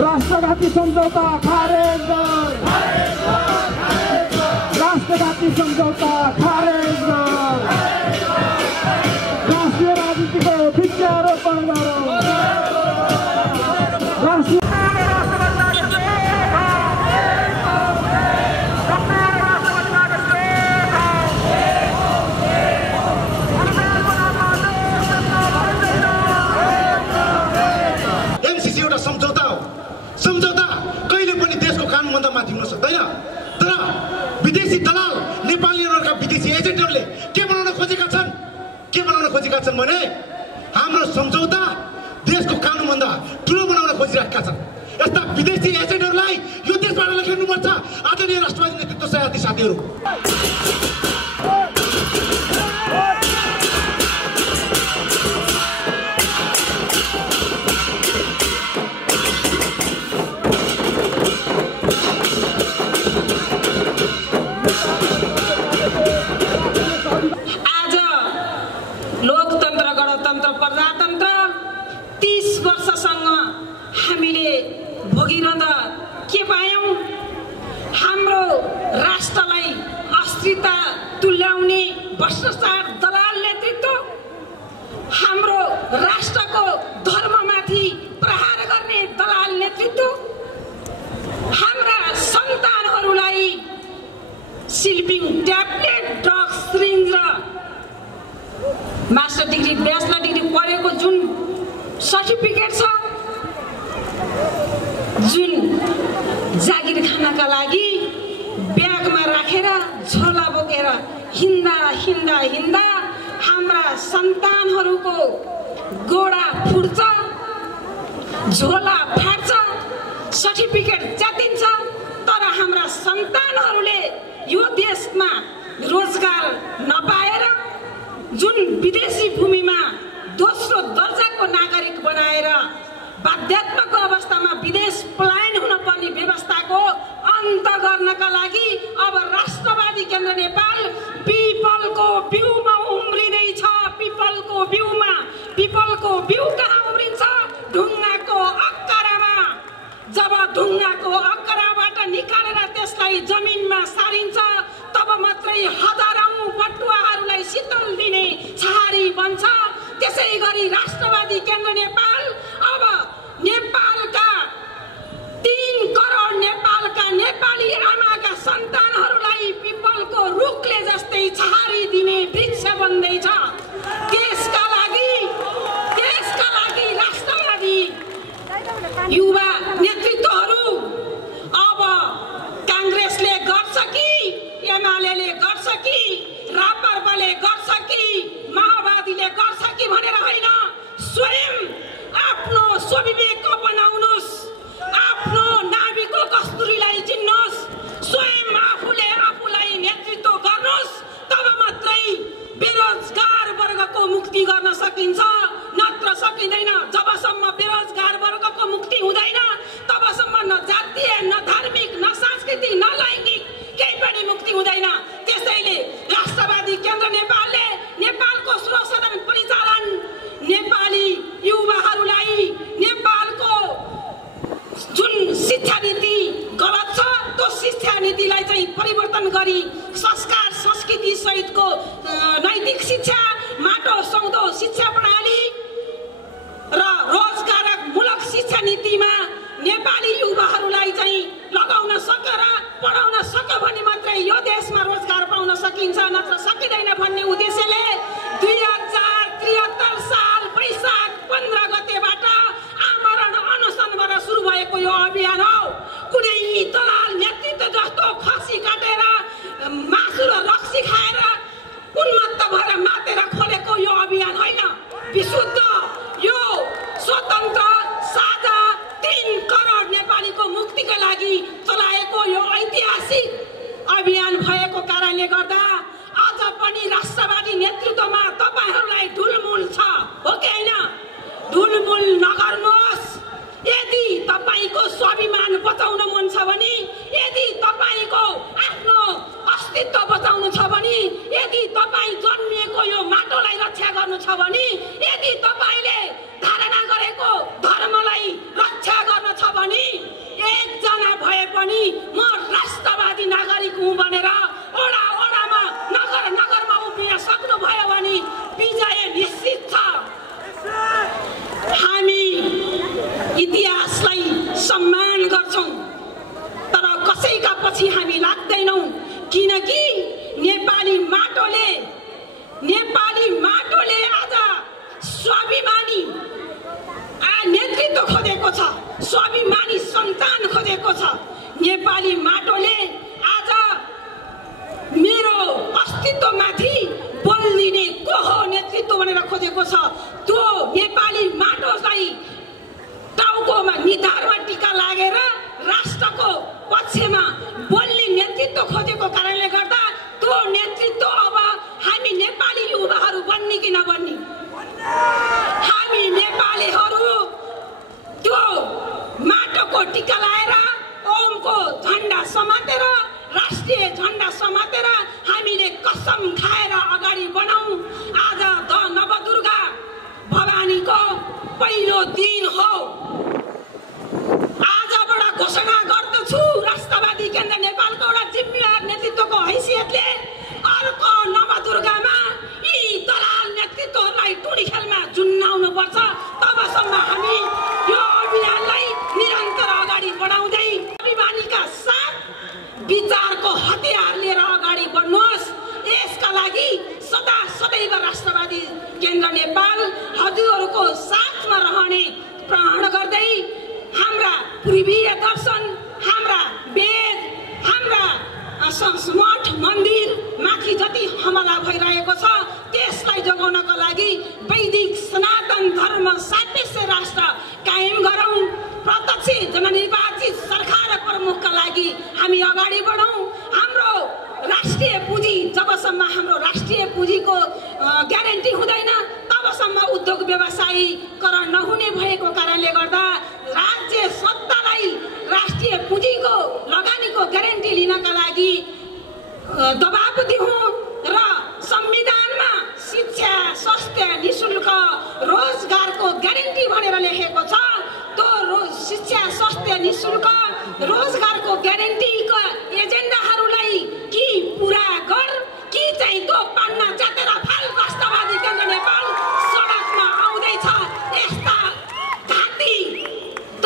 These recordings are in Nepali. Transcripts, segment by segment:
राष्ट्रघाती सम्झौता खारेज गर, राष्ट्रघाती सम्झौता खारेज गर, राष्ट्रिय राजनीतिको भिक्षारोपण गरौँ, माथि हुन सक्दैन। तर विदेशी दलाल नेपालीहरूका विदेशी एजेन्टहरूले के बनाउन खोजेका छन् भने हाम्रो सम्झौता देशको कानुनभन्दा ठुलो बनाउन खोजिरहेका छन्। यस्ता विदेशी एजेन्टहरूलाई यो देशबाट लखेर्नुपर्छ। आदरणीय राष्ट्रवादी नेतृत्व साथी साथीहरू, भोगिरहँदा के पायौं? हाम्रो राष्ट्रलाई अस्थिरता तुल्याउने भ्रष्टाचार दलाल नेतृत्व, हाम्रो राष्ट्रको धर्ममाथि प्रहार गर्ने दलाल नेतृत्व, हाम्रा सन्तानहरूलाई स्लिपिङ ट्याब्लेट, ड्रग्स, सिरिन्ज र मास्टर डिग्री, ब्याचलर डिग्री पढेको जुन सर्टिफिकेट छ, जुन जागिर खानका लागि ब्यागमा राखेर झोला बोकेर हिँड्दा हिँड्दा हिँड्दा हाम्रा सन्तानहरूको गोडा फुट्छ, झोला फाट्छ, सर्टिफिकेट च्यातिन्छ। तर हाम्रा सन्तानहरूले यो देशमा रोजगार नपाएर जुन विदेशी भूमिमा दोस्रो दर्जाको नागरिक बनाएर बाध्यात्मक अवस्थामा विदेश पलायन हुन पर्ने व्यवस्थाको अन्त गर्नका लागि अब राष्ट्रवादी केन्द्र नेपाल पिपलको बिउमा उम्रिँदैछ। पिपलको बिउ कहाँ उम्रिन्छ? ढुङ्गाको अक्करामा। जब ढुङ्गाको अक्कराबाट निकालेर त्यसलाई जमिनमा सारिन्छ तब मात्रै हजारौं बटुवाहरूलाई शीतल दिने छहारी बन्छ। त्यसै गरी राष्ट्रवादी केन्द्र नेपाल अब नेपालका 3 करोड नेपालका नेपाली आमाका सन्तानहरूलाई पिपलको रुखले जस्तै छहारी दिने वृक्ष बन्दैछ। त्यसका लागि राष्ट्रवादी युवा नेतृत्वहरू अब कांग्रेसले गर्छ कि, एमाले गर्छ कि, राप्रपाले गर्छ कि, माओवादीले गर्छ कि भनेर होइन, स्वयं आफ्नो स्वविवेक बनाउनुस्, आफ्नो नाभिको कस्तुरीलाई चिन्नुस्, स्वयं आफूलाई नेतृत्व गर्नुस्। तब मात्रै बेरोजगार वर्गको मुक्ति गर्न सकिन्छ, नत्र सकिँदैन। जबसम्म बेरोजगार वर्गको मुक्ति हुँदैन तबसम्म न जातीय, न धार्मिक, न सांस्कृतिक, न लैङ्गिक केही पनि मुक्ति हुँदैन। त्यसैले राष्ट्रवादी केन्द्र नेपालले नेपालको स्रोत सदन परिचालन, नेपाली युवाहरूलाई नेपालको जुन शिक्षा नीति गलत छ त्यो शिक्षा नीतिलाई चाहिँ परिवर्तन गरी संस्कार संस्कृति सहितको नैतिक शिक्षा, माटो सौदो शिक्षा प्रणाली र रोजगारमूलक शिक्षा नीतिमा नेपाली युवाहरूलाई चाहिँ लगाउन सकेर पढाउन सक्यो भने मात्रै यो देशमा रोजगार पाउन सकिन्छ, नत्र सकिँदैन भन्ने उद्देश्यले 2073 साल वैशाख 15 गतेबाट आमरण अनसनबाट सुरु भएको यो अभियान हो। कुनै दलाल नेतृत्व जस्तो खसी काटेर मासु र रक्सी खाएर उन्मत्त भएर मातेर खोलेको यो अभियान होइन। विशुद्ध यो स्वतन्त्र साझा 3 करोड नेपालीको मुक्तिका लागि चलाएको यो ऐतिहासिक अभियान भएको कारणले गर्दा आज पनि राष्ट्रवादी नेतृत्वमा तपाईहरूलाई ढुलमुल छ, हो कि होइन? ढुलमुल नगर्नुहोस्। यदि तपाईको स्वाभिमान बचाउन मन छ भने, यदि तपाईको आफ्नो अस्तित्व बचाउनु छ भने, यदि तपाई जन्मिएको यो माटोलाई रक्षा गर्नु छ भने, यदि तपाईले धारणा गरेको धर्मलाई रक्षा गर्न छ भने सम्मान गर्छौं तर कसैका पछि हामी लाग्दैनौं किनकि नेपाली माटोले आज स्वाभिमानी नेतृत्व खोजेको छ स्वाभिमानी सन्तान खोजेको छ नेपाली माटोले आज मेरो अस्तित्वमाथि बोलिदिने को हो नेतृत्व भनेर खोजेको छ त्यो नेपाली माटोलाई टाउकोमा निधारमा टीका लागेर राष्ट्रको पक्षमा बोल्ने नेतृत्व खोजेको कारणले गर्दा त्यो नेतृत्व अब हामी नेपाली युवाहरू बन्ने कि नबन्ने हामी नेपालीहरू त्यो माटोको टीका लाएर ओमको झण्डा समातेर राष्ट्रिय झण्डा समातेर हामीले कसम खाएर अगाडि बढाउँ आज नवदुर्गा भवानीको पहिलो दिन हो आजबाट घोषणा गर्दछु राष्ट्रवादी केन्द्र नेपालको एउटा जिम्मेवार नेतृत्वको हैसियतले अर्को नवदुर्गामा यी दलाल नेतृत्वहरूलाई टुडी खेलमा जुन्नाउनु पर्छ तबसम्म हामी यो अभियानलाई निरन्तर अगाडि बढाउँदै अभिमानीका साथ विचारको हतियार लिएर अगाडि बढ्नुहोस् यसका लागि सदा सदैव राष्ट्रवादी केन्द्र नेपाल हजुरहरूको साथमा रहने प्रण गर्दै हाम्रा पूर्वीय दर्शन हाम्रा वेद हाम्रा मठ मन्दिर माथि जति हमला भइरहेको छ त्यसलाई जोगाउनको लागि वैदिक सनातन धर्म सापेक्ष राष्ट्र कायम गरौँ प्रत्यक्ष जननिर्वाचित सरकार प्रमुखका लागि हामी अगाडि बढौँ हाम्रो राष्ट्रिय पुँजी जबसम्म हाम्रो राष्ट्रिय पुँजीको ग्यारेन्टी हुँदैन तबसम्म उद्योग व्यवसायीकरण नहुने भएको कारणले गर्दा राज्य सत्तालाई राष्ट्रिय पुँजीको लगानीको ग्यारेन्टी लिनका लागि दबाब दिउँ र संविधानमा शिक्षा स्वास्थ्य निशुल्क रोजगारको ग्यारेन्टी भनेर लेखेको छ त्यो शिक्षा स्वास्थ्य निशुल्क रोजगारको ग्यारेन्टीका एजेन्डाहरूलाई कि पुरा गर कि चाहिँ त्यो पान्ना च्यातेर फाल राष्ट्रवादी केन्द्र नेपाल सडकमा आउँदैछ यस्ता घाती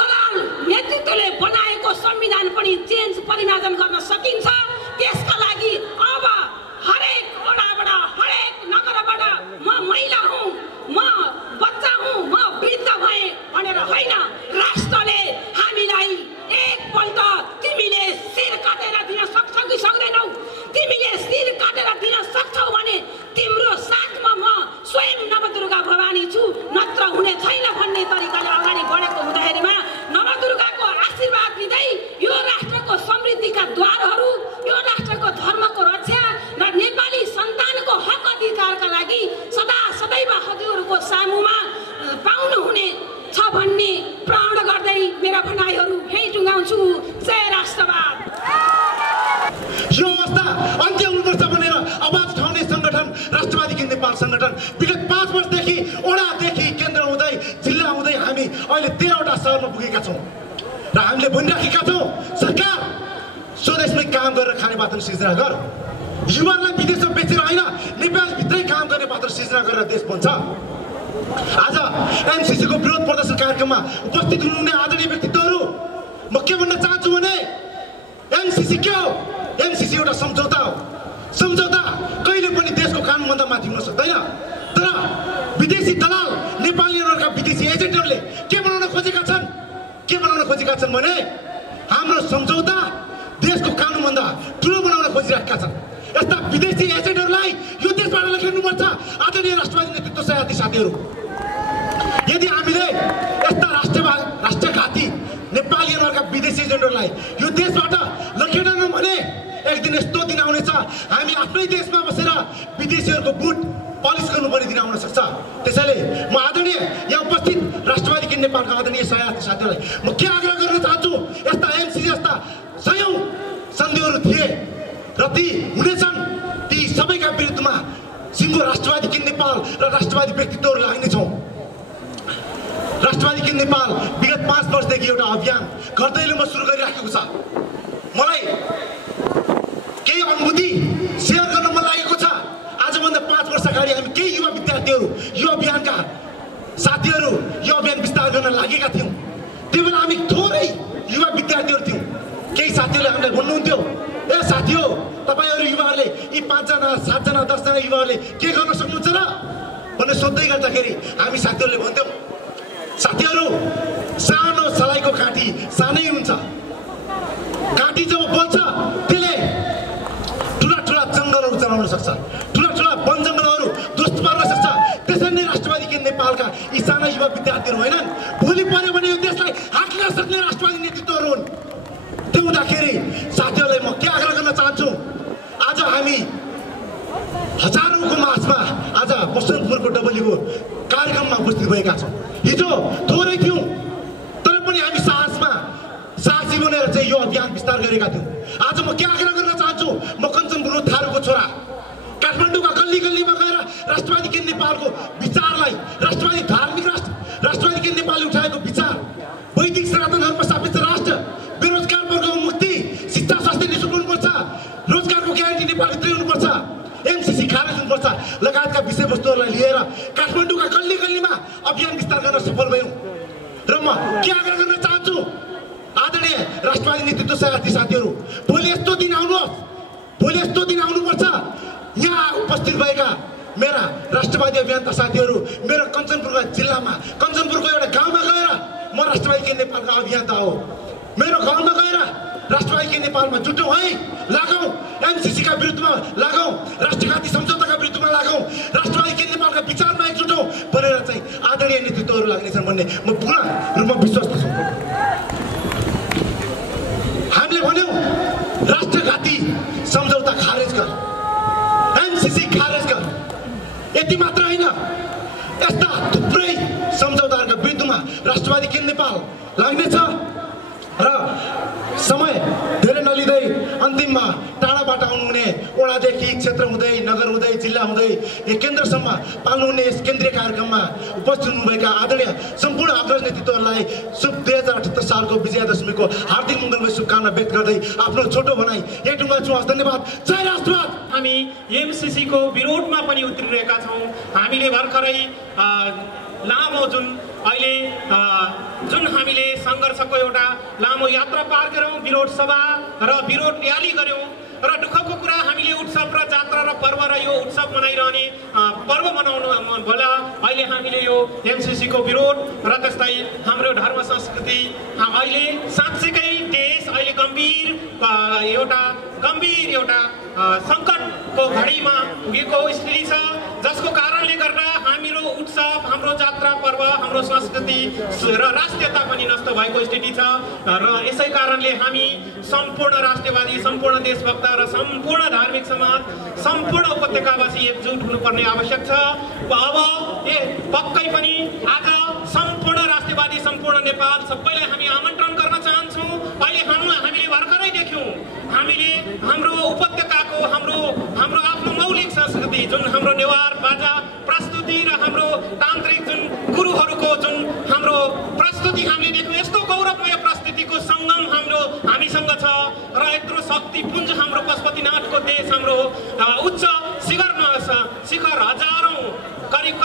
दलाल नेतृत्वले बनाएको संविधान पनि चेन्ज परिमार्जन गर्न सकिन्छ त्यसका लागि अब हरेक वडाबाट हरेक नगरबाट म महिला हुँ म बच्चा हुँ म वृद्ध भएँ भनेर होइन राष्ट्रले हामीलाई एकपल्ट तिमीले शिर काटेर दिन सक्छौ कि सक्दैनौ तिमीले शिर काटेर दिन सक्छौ भने तिम्रो साथमा म स्वयं नवदुर्गा भवानी छु नत्र हुने छैन भन्ने तरिकाले अगाडि बढेको हुँदाखेरिमा नवदुर्गाको आशीर्वाद लिँदै यो राष्ट्रको समृद्धिका द्वारहरू यो राष्ट्रको धर्मको रक्षा र नेपाली सन्तानको हक अधिकारका लागि सदा सदैव हजुरहरूको सामुमा पाउनुहुने छ भन्ने प्रण गर्दै मेरा भनाइहरू यही टुङ्गाउँछु जय राष्ट्रवाद यो अवस्था अन्त्य हुनुपर्छ भनेर आवाज उठाउने संगठन राष्ट्रवादी केन्द्र नेपाल संगठन विगत 5 वर्षदेखि ओडादेखि केन्द्र हुँदै जिल्ला हुँदै हामी अहिले 13वटा शहरमा पुगेका छौँ र हामीले भनिराखेका छौँ सरकार स्वदेशमै काम गरेर खाने वातावरण सृजना गर युवालाई विदेशमा बेचेर होइन नेपालभित्रै काम गर्ने वातावरण सृजना गरेर देश बन्छ आज एमसीसीको विरोध प्रदर्शन कार्यक्रममा उपस्थित हुनुहुने आदरणीय व्यक्तित्वहरू म के भन्न चाहन्छु भने एमसीसी के हो एमसीसी एउटा सम्झौता हो सम्झौता कहिले पनि देशको कानुनभन्दा माथि हुन सक्दैन तर विदेशी दलाल नेपालीहरूका विदेशी एजेन्टहरूले के बनाउन खोजेका छन् भने हाम्रो सम्झौता देशको कानुनभन्दा ठुलो बनाउन खोजिरहेका छन् यस्ता विदेशी एजेन्टहरूलाई यो देशबाट लखेर्नुपर्छ आदरणीय राष्ट्रवादी नेतृत्व साथीहरू यदि हामीले यस्ता राष्ट्रघाती नेपालीहरूका विदेशी एजेन्टहरूलाई यो देशबाट लखेर्दैनौँ भने एक दिन यस्तो दिन आउनेछ हामी आफ्नै देशमा बसेर विदेशीहरूको बुट पलिस गर्नुपर्ने दिन आउन सक्छ त्यसैले म आदरणीय यहाँ उपस्थित राष्ट्रवादी केन्द्र नेपालका आदरणीय साथीहरूलाई म के आग्रह गर्न चाहन्छु यस्ता एमसीसी जस्ता सयौं सन्धिहरू थिए र ती हुनेछन् ती सबैका विरुद्धमा सिङ्गो राष्ट्रवादी केन्द्र नेपाल र राष्ट्रवादी व्यक्तित्वहरू लाग्नेछौँ राष्ट्रवादी केन्द्र नेपाल विगत 5 वर्षदेखि एउटा अभियान गर्दैलोमा सुरु गरिराखेको छ मलाई केही अनुभूति सेयर गर्न मन लागेको छ आजभन्दा 5 वर्ष अगाडि हामी केही युवा विद्यार्थीहरू यो अभियानका साथीहरू यो अभियान विस्तार गर्न लागेका थियौँ त्यो बेला हामी थोरै युवा विद्यार्थीहरू थियौँ। केही साथीहरूले हामीलाई भन्नुहुन्थ्यो, ए साथी हो तपाईँहरू युवाहरूले यी 5 जना 7 जना 10 जना युवाहरूले के गर्न सक्नुहुन्छ र भनेर सोध्दै गर्दाखेरि हामी साथीहरूले भन्थ्यौँ, साथीहरू सानो सलाइको काँटी सानै हुन्छ, काँटी जब बल्छ त्यसले ठुला ठुला जङ्गलहरू चलाउन सक्छ, ठुला ठुला वन जङ्गलहरू ध्वस्त पार्न सक्छ। त्यसरी नै राष्ट्रवादी के नेपालका यी साना युवा विद्यार्थीहरू होइनन्, भोलि पर्यो भने यो देशलाई हाँक्न सक्ने राष्ट्रवादी नेतृत्वहरू हुन्। त्यो हुँदाखेरि साथीहरूलाई म के आग्रह गर्न चाहन्छु, आज हामी हजारौँको मासमा आज बसन्तपुरको डबलीको कार्यक्रममा उपस्थित भएका छौँ। हिजो थोरै थियौँ तर पनि हामी साहसी बनेर चाहिँ यो अभियान विस्तार गरेका थियौँ। आज म के आग्रह गर्न चाहन्छु, म कञ्चनपुर थारूको छोरा काठमाडौँका गल्ली गल्लीमा गएर राष्ट्रवादी के नेपालको विचारलाई, राष्ट्रवादी धार्मिक राष्ट्र, राष्ट्रवादी के नेपालले उठाएको विचार, वैदिक सनातन धर्म स्थापित राष्ट्र, बेरोजगार वर्गको मुक्ति, शिक्षा स्वास्थ्य निःशुल्क हुनुपर्छ, रोजगारको ग्यारेन्टी नेपालभित्रै हुनुपर्छ, एमसीसी खारेज हुनुपर्छ लगायतका विषयवस्तुहरूलाई लिएर काठमाडौँका गल्ली गल्लीमा अभियान विस्तार गर्न सफल भयौँ। र म के आग्रह गर्न चाहन्छु, आदरणीय राष्ट्रवादी नेतृत्व साथीहरू, भोलि यस्तो दिन आउनुहोस्, भोलि यस्तो दिन आउनुपर्छ। यहाँ उपस्थित भएका मेरा राष्ट्रवादी अभियन्ता साथीहरू मेरो कञ्चनपुरका जिल्लामा, कञ्चनपुरको एउटा गाउँमा गएर म राष्ट्रवादी के नेपालका अभियन्ता हो, मेरो गाउँमा गएर राष्ट्रवादी के नेपालमा जुटौँ है, लागौँ, एमसीसीका विरुद्धमा लागौँ, राष्ट्रघाती सम्झौताका विरुद्धमा लागौँ, राष्ट्रवादी के नेपालका विचारमा एकजुटौँ भनेर चाहिँ आदरणीय नेतृत्वहरू लाग्नेछन् भन्ने म पूर्ण रूपमा विश्वास छु। हामीले भन्यौँ राष्ट्रघाती सम्झौता खारेज गर, एमसीसी खारेज गर, यति मात्र होइन, यस्ता थुप्रै सम्झौताहरूका विरुद्धमा राष्ट्रवादी के नेपाल लाग्नेछ। र समय धेरै नलिँदै अन्तिममा टाढाबाट आउनुहुने ओडादेखि क्षेत्र हुँदै नगर हुँदै जिल्ला हुँदै केन्द्रसम्म पाल्नुहुने यस केन्द्रीय कार्यक्रममा उपस्थित हुनुभएका आदरणीय सम्पूर्ण अग्रज नेतृत्वहरूलाई शुभ 2078 सालको विजयादशमीको हार्दिक मङ्गलमय शुभकामना व्यक्त गर्दै आफ्नो छोटो भनाइ यही टुङ्गा छु। धन्यवाद। जय राष्ट्रवाद। हामी एमसीसीको विरोधमा पनि उत्रिरहेका छौँ। हामीले भर्खरै लामो जुन हामीले सङ्घर्षको एउटा लामो यात्रा पार गऱ्यौँ, विरोध सभा र विरोध र्याली गऱ्यौँ र दुःखको कुरा हामीले उत्सव र जात्रा र पर्व र यो उत्सव मनाइरहने पर्व मनाउनु होला। अहिले हामीले यो एमसीसीको विरोध र त्यस्तै हाम्रो धर्म संस्कृति अहिले साँच्चैकै देश अहिले गम्भीर एउटा सङ्कटको घडीमा पुगेको स्थिति छ, जसको कारणले गर्दा हाम्रो उत्सव, हाम्रो जात्रा पर्व, हाम्रो संस्कृति र राष्ट्रियता पनि नष्ट भएको स्थिति छ। र यसै कारणले हामी सम्पूर्ण राष्ट्रवादी, सम्पूर्ण देशभक्त र सम्पूर्ण धार्मिक समाज, सम्पूर्ण उपत्यकावासी एकजुट हुनुपर्ने आवश्यक छ। अब पक्कै पनि आज सम्पूर्ण राष्ट्रवादी, सम्पूर्ण नेपाल सबैलाई हामी आमन्त्रण गर्न चाहन्छौँ। अहिले हामीले भर्खरै देख्यौँ, हामीले हाम्रो उपत्यकाको हाम्रो आफ्नो मौलिक संस्कृति जुन हाम्रो नेवार बाजा प्रस्तुति र हाम्रो तान्त्रिक जुन गुरुहरूको जुन हाम्रो प्रस्तुति हामीले देख्यौँ, यस्तो गौरवमय प्रस्तुतिको सङ्गम हामीसँग छ र यत्रो शक्तिपुञ्ज हाम्रो पशुपतिनाथको देश, हाम्रो उच्च शिखर हजारौँ करिब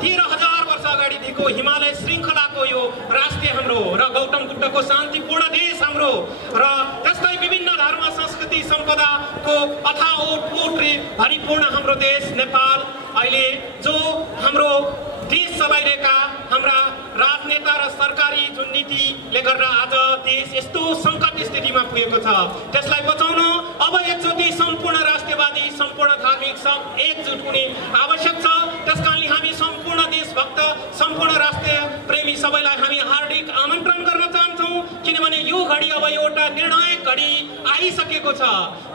13,000 वर्ष अगाडिदेखिको हिमालय श्रृङ्खलाको यो राष्ट्रिय हाम्रो र गौतम बुद्धको शान्तिपूर्ण देश हाम्रो र त्यस्तै विभिन्न धर्म संस्कृति सम्पदाको अथाओट भरिपूर्ण हाम्रो देश नेपाल अहिले जो हाम्रो देश चलाइरहेका हाम्रा राजनेता र सरकारी जुन नीतिले गर्दा आज देश यस्तो सङ्कट स्थितिमा पुगेको छ, त्यसलाई बचाउन अब एकचोटि सम्पूर्ण राष्ट्रवादी, सम्पूर्ण धार्मिक सब एकजुट हुने आवश्यक छ। त्यसकारणले हामी सम्पूर्ण देशभक्त, सम्पूर्ण राष्ट्रिय प्रेमी सबैलाई हामी हार्दिक आमन्त्रण गर्न चाहन्छौँ, किनभने यो घडी अब एउटा निर्णायक घडी आइसकेको छ।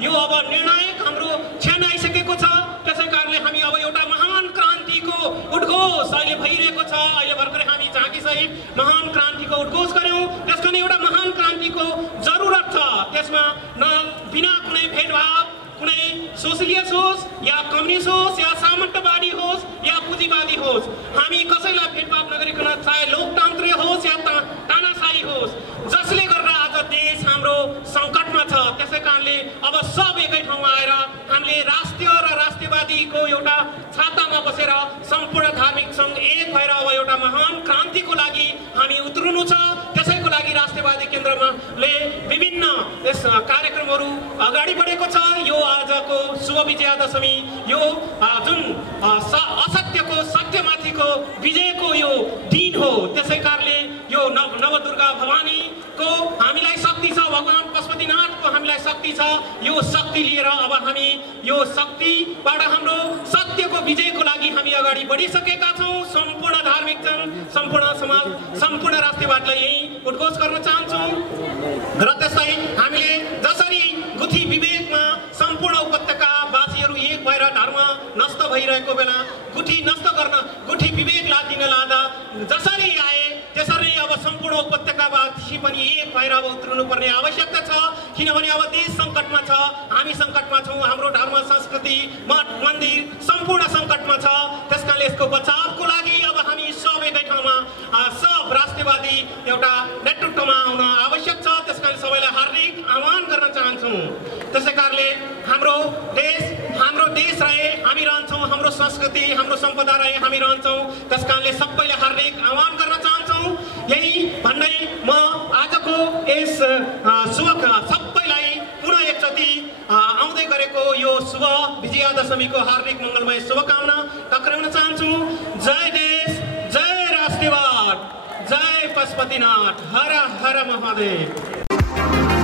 यो अब निर्णायक हाम्रो क्षण आइसकेको छ। त्यसै कारणले हामी अब एउटा महान क्रान्तिको उद्घोष अहिले भइरहेको छ। अहिले भर्खरै हामी झाँकीसहित महान क्रान्तिको उद्घोष गऱ्यौँ। त्यसको एउटा महान क्रान्तिको जरुरत छ। त्यसमा बिना कुनै भेदभाव, कुनै सोसियलिस्ट होस् या कम्युनिस्ट होस् या सामन्तवादी होस् या पुँजीवादी होस्, हामी कसैलाई भेदभाव नगरिकन, चाहे लोकतन्त्र होस् या तानाशाही होस्, जसले गर्दा आज देश हाम्रो सङ्कटमा छ। त्यसै कारणले अब सब एकै ठाउँमा आएर हामीले राष्ट्रिय र राष्ट्रवादीको एउटा छातामा बसेर सम्पूर्ण धार्मिक सङ्घ एक भएर अब एउटा महान क्रान्तिको लागि हामी उत्रनु छ। त्यसै केन्द्रले विभिन्न यस कार्यक्रमहरू अगाडि बढेको छ। यो आजको शुभ विजयादशमी यो जुन असत्यको सत्यमाथिको विजयको यो दिन हो। त्यसै कारणले यो नवदुर्गा भवानीको हामीलाई शक्ति छ, भगवान पशुपतिनाथको हामीलाई शक्ति छ। यो शक्ति लिएर अब हामी यो शक्तिबाट हाम्रो सत्यको विजयको लागि हामी अगाडि बढिसकेका छौँ। सम्पूर्ण धार्मिक जन, सम्पूर्ण समाज, सम्पूर्ण राष्ट्रियवादलाई यही उद्घोष गर्न चाहन्छौँ। र त्यसलाई हामीले जसरी गुठी विवेकमा सम्पूर्ण उपत्यकावासीहरू एक भएर धर्म नष्ट भइरहेको बेला गुठी नष्ट गर्न, गुठी विवेक दिन लाँदा जसरी आए त्यसरी अब सम्पूर्ण उपत्यकावासी पनि एक भएर अब उत्रिनुपर्ने आवश्यकता छ। किनभने अब देश सङ्कटमा छ, हामी सङ्कटमा छौँ, हाम्रो धर्म संस्कृति मठ मन्दिर सम्पूर्ण सङ्कटमा छ। त्यसकारणले यसको बचावको लागि अब हामी सब एकै ठाउँमा सब राष्ट्रवादी एउटा नेतृत्वमा आउन आवश्यक छ। त्यसकारण सबैलाई हार्दिक आह्वान गर्न चाहन्छौँ। त्यसै कारणले हाम्रो देश रहे हामी रहन्छौँ, हाम्रो संस्कृति हाम्रो सम्पदा रहे हामी रहन्छौँ। त्यसकारणले सबैले हार्दिक आह्वान गर्न चाहन्छौँ। यही भन्दै म आजको यस सबैलाई पुनः एकचोटि आउँदै गरेको यो शुभ विजयादशमीको हार्दिक मङ्गलमय शुभकामना टक्राउन चाहन्छु। जय देश, जय राष्ट्रवाद, जय पशुपतिनाथ, हर हर महादेव।